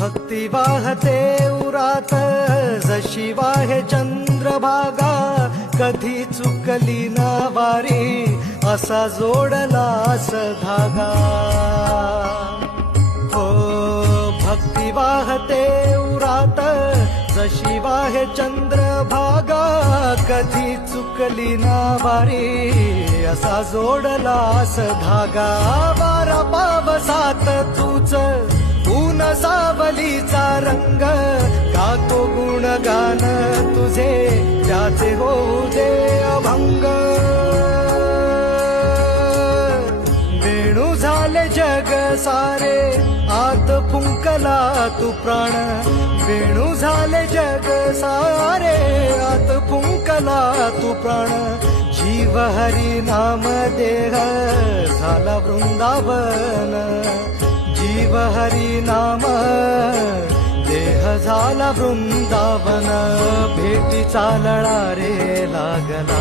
भक्ती वाहते उरात जशी वाहे चंद्रभागा, कधी चुकली ना वारी असा जोडलास धागा. हो भक्ती वाहते उरात जशी वाहे चंद्रभागा, कधी चुकली ना वारी असा जोडलास धागा. वारा पावसात तूच ऊन सावलीचा रंग, गातो गुणगान तुझे त्याचे होऊ दे अभंग. वेणू झाले जग सारे आत फुंकला तू प्राण, वेणू झाले जग सारे आत फुंकला तू प्राण. जीव हरी नाम देह झाला वृंदावन, जीव हरी नाम देह झाला वृंदावन. भेटीचा लळा रे लागला